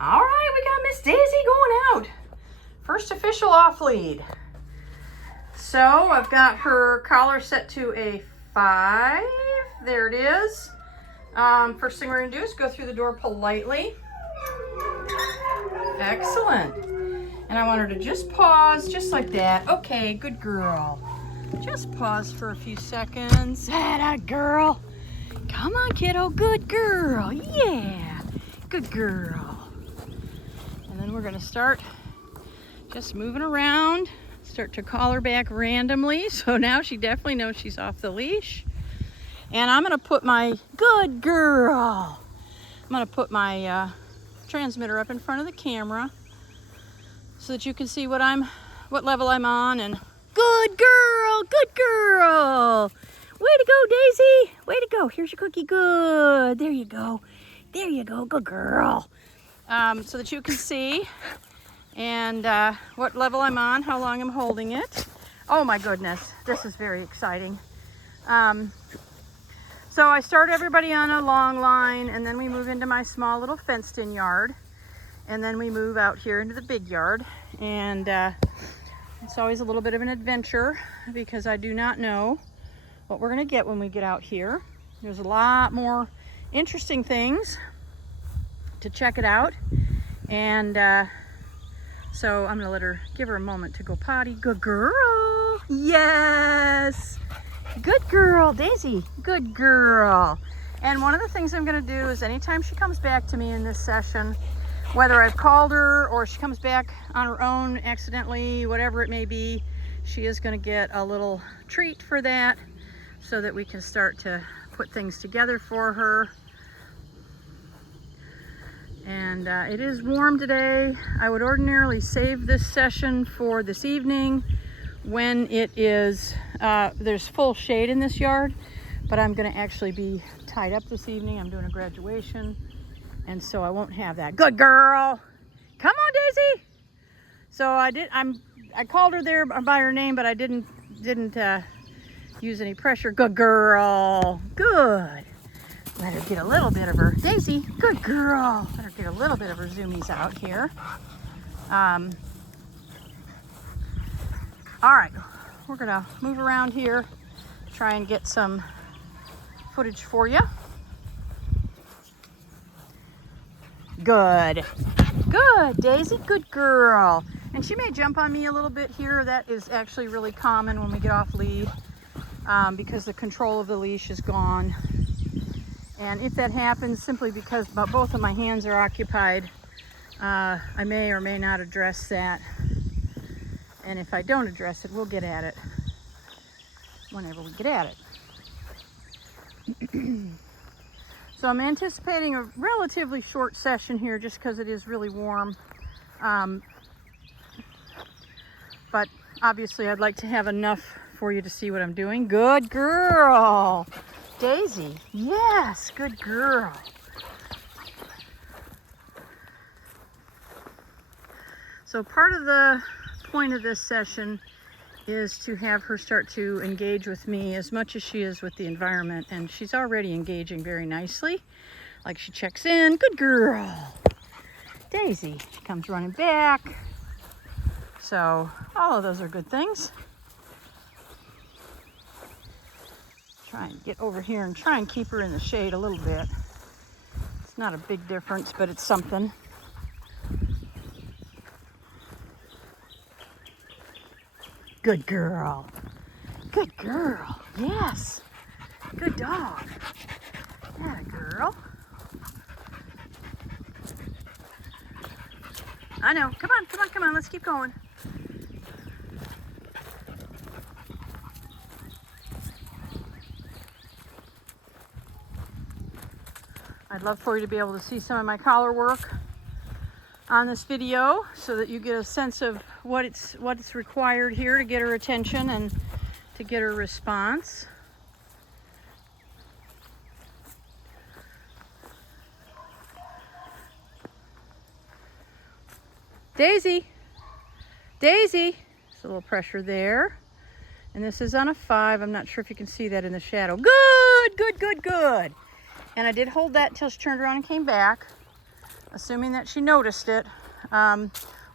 All right, we got Miss Daisy going out. First official off lead. So I've got her collar set to a 5. There it is. First thing we're gonna do is go through the door politely. Excellent. And I want her to just pause, just like that. Okay, good girl. Just pause for a few seconds. Atta girl. Come on, kiddo. Good girl. Yeah. Good girl. And then we're going to start just moving around. Start to call her back randomly. So now she definitely knows she's off the leash. And I'm going to put my good girl. I'm going to put my transmitter up in front of the camera so that you can see what level I'm on. And good girl, good girl. Way to go, Daisy. Way to go. Here's your cookie. Good. There you go. There you go. Good girl. So that you can see and what level I'm on, how long I'm holding it. Oh my goodness. This is very exciting. So I start everybody on a long line, and then we move into my small little fenced-in yard. And then we move out here into the big yard. And it's always a little bit of an adventure because I do not know what we're going to get when we get out here. There's a lot more interesting things to check it out. And so I'm going to give her a moment to go potty. Good girl. Yes. Good girl, Daisy. Good girl. And one of the things I'm going to do is anytime she comes back to me in this session, whether I've called her or she comes back on her own accidentally, whatever it may be, she is going to get a little treat for that so that we can start to put things together for her. And it is warm today. I would ordinarily save this session for this evening when it is, there's full shade in this yard, but I'm going to actually be tied up this evening. I'm doing a graduation. And so I won't have that. Good girl. Come on, Daisy. So I called her there by her name, but I didn't use any pressure. Good girl. Good. Let her get a little bit of her. Daisy, good girl. Let her get a little bit of her zoomies out here. All right. We're going to move around here, try and get some footage for you. Good. Good, Daisy. Good girl. And she may jump on me a little bit here. That is actually really common when we get off lead because the control of the leash is gone. And if that happens simply because both of my hands are occupied, I may or may not address that. And if I don't address it, we'll get at it whenever we get at it. So I'm anticipating a relatively short session here just because it is really warm. But obviously I'd like to have enough for you to see what I'm doing. Good girl. Daisy. Yes, good girl. So part of the point of this session is to have her start to engage with me as much as she is with the environment. And she's already engaging very nicely. Like she checks in. Good girl. Daisy. She comes running back. So all of those are good things. Try and get over here and try and keep her in the shade a little bit. It's not a big difference, but it's something. Good girl. Good girl. Yes. Good dog. Yeah, girl. I know. Come on, come on, come on. Let's keep going. I'd love for you to be able to see some of my collar work on this video so that you get a sense of what's required here to get her attention and to get her response. Daisy, Daisy, there's a little pressure there. And this is on a 5. I'm not sure if you can see that in the shadow. Good, good, good, good. And I did hold that until she turned around and came back. assuming that she noticed it.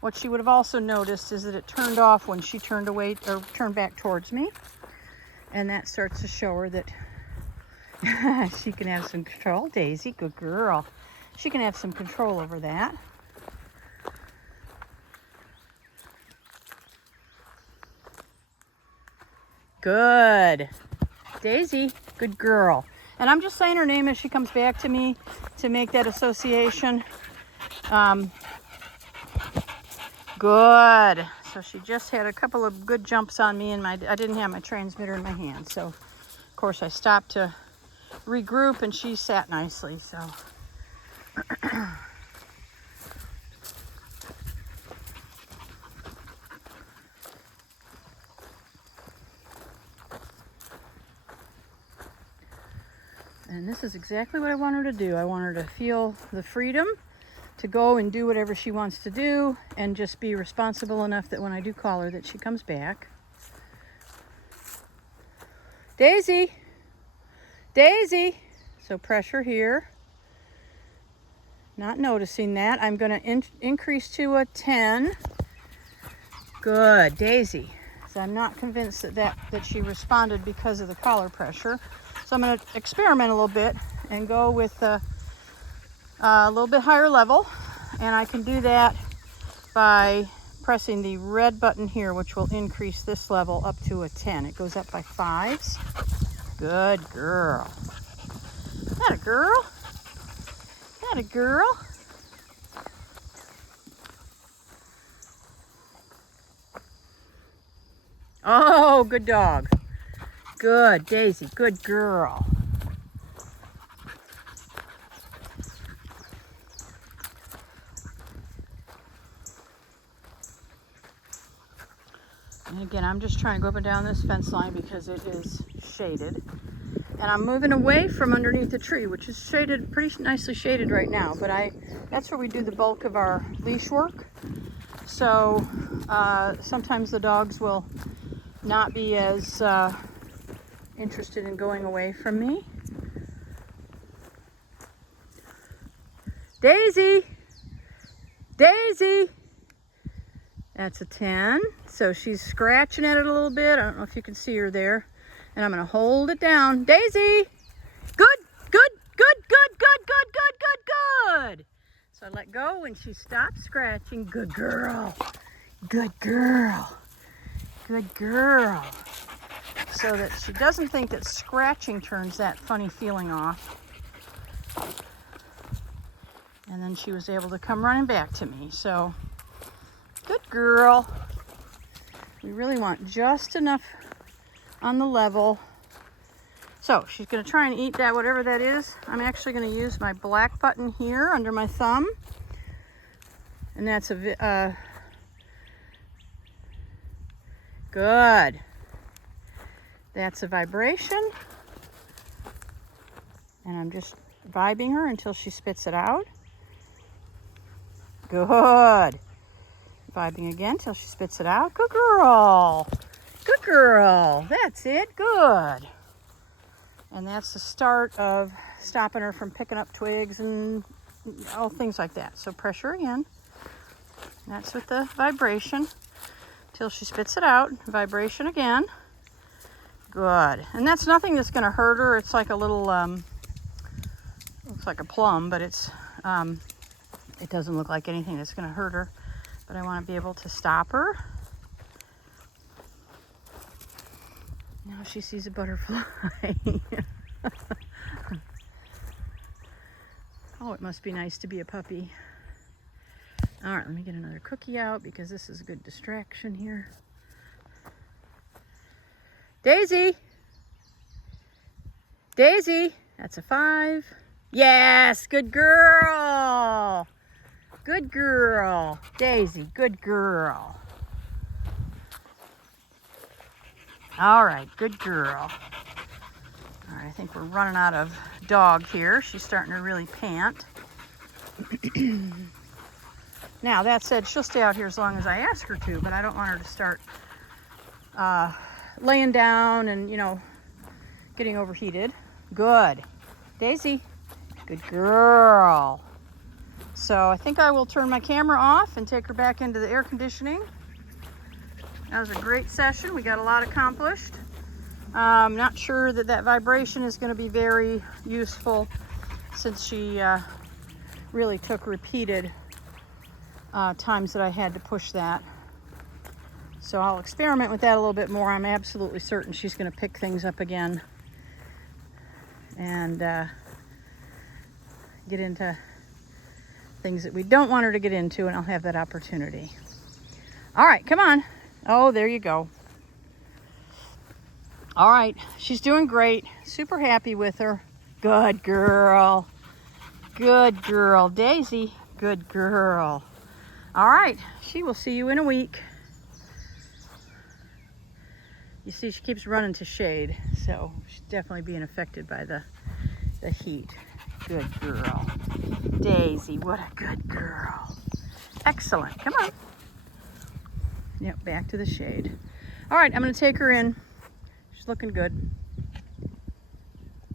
What she would have also noticed is that it turned off when she turned away or turned back towards me. And that starts to show her that she can have some control. Daisy, good girl. She can have some control over that. Good. Daisy, good girl. And I'm just saying her name as she comes back to me to make that association. Good. So she just had a couple of good jumps on me, and I didn't have my transmitter in my hand. So, of course, I stopped to regroup, and she sat nicely. So, and this is exactly what I want her to do. I want her to feel the freedom to go and do whatever she wants to do, and just be responsible enough that when I do call her that she comes back. Daisy! Daisy! So pressure here. Not noticing that. I'm going to increase to a 10. Good. Daisy. So I'm not convinced that she responded because of the collar pressure. So I'm going to experiment a little bit and go with a little bit higher level, and I can do that by pressing the red button here, which will increase this level up to a 10. It goes up by 5s. Good girl. That a girl? That a girl? Oh, good dog. Good, Daisy. Good girl. And again, I'm just trying to go up and down this fence line because it is shaded. And I'm moving away from underneath the tree, which is shaded, pretty nicely shaded right now. But that's where we do the bulk of our leash work. So sometimes the dogs will not be as interested in going away from me. Daisy! Daisy! That's a 10. So she's scratching at it a little bit. I don't know if you can see her there. And I'm going to hold it down. Daisy! Good, good, good, good, good, good, good, good, good. So I let go and she stopped scratching. Good girl. Good girl. Good girl. So that she doesn't think that scratching turns that funny feeling off. And then she was able to come running back to me. So, good girl. We really want just enough on the level. So she's going to try and eat that, whatever that is. I'm actually going to use my black button here under my thumb. And that's good. That's a vibration. And I'm just vibing her until she spits it out. Good. Vibing again till she spits it out. Good girl. Good girl. That's it. Good. And that's the start of stopping her from picking up twigs and all things like that. So pressure again. That's with the vibration till she spits it out. Vibration again. Good. And that's nothing that's going to hurt her. It's like a little, looks like a plum, but it doesn't look like anything that's going to hurt her. But I want to be able to stop her. Now she sees a butterfly. Oh, it must be nice to be a puppy. All right, let me get another cookie out because this is a good distraction here. Daisy! Daisy! That's a 5. Yes, good girl! Good girl. Daisy, good girl. All right, good girl. All right, I think we're running out of dog here. She's starting to really pant. Now, that said, she'll stay out here as long as I ask her to, but I don't want her to start laying down and, getting overheated. Good. Daisy, good girl. So I think I will turn my camera off and take her back into the air conditioning. That was a great session. We got a lot accomplished. I'm not sure that that vibration is going to be very useful since she really took repeated times that I had to push that. So I'll experiment with that a little bit more. I'm absolutely certain she's going to pick things up again and get into things that we don't want her to get into, and I'll have that opportunity. All right, come on. Oh, there you go. All right, she's doing great. Super happy with her. Good girl. Good girl. Daisy, good girl. All right, she will see you in a week. You see, she keeps running to shade, so she's definitely being affected by the heat. Good girl. Daisy, what a good girl. Excellent. Come on. Yep, back to the shade. All right, I'm going to take her in. She's looking good.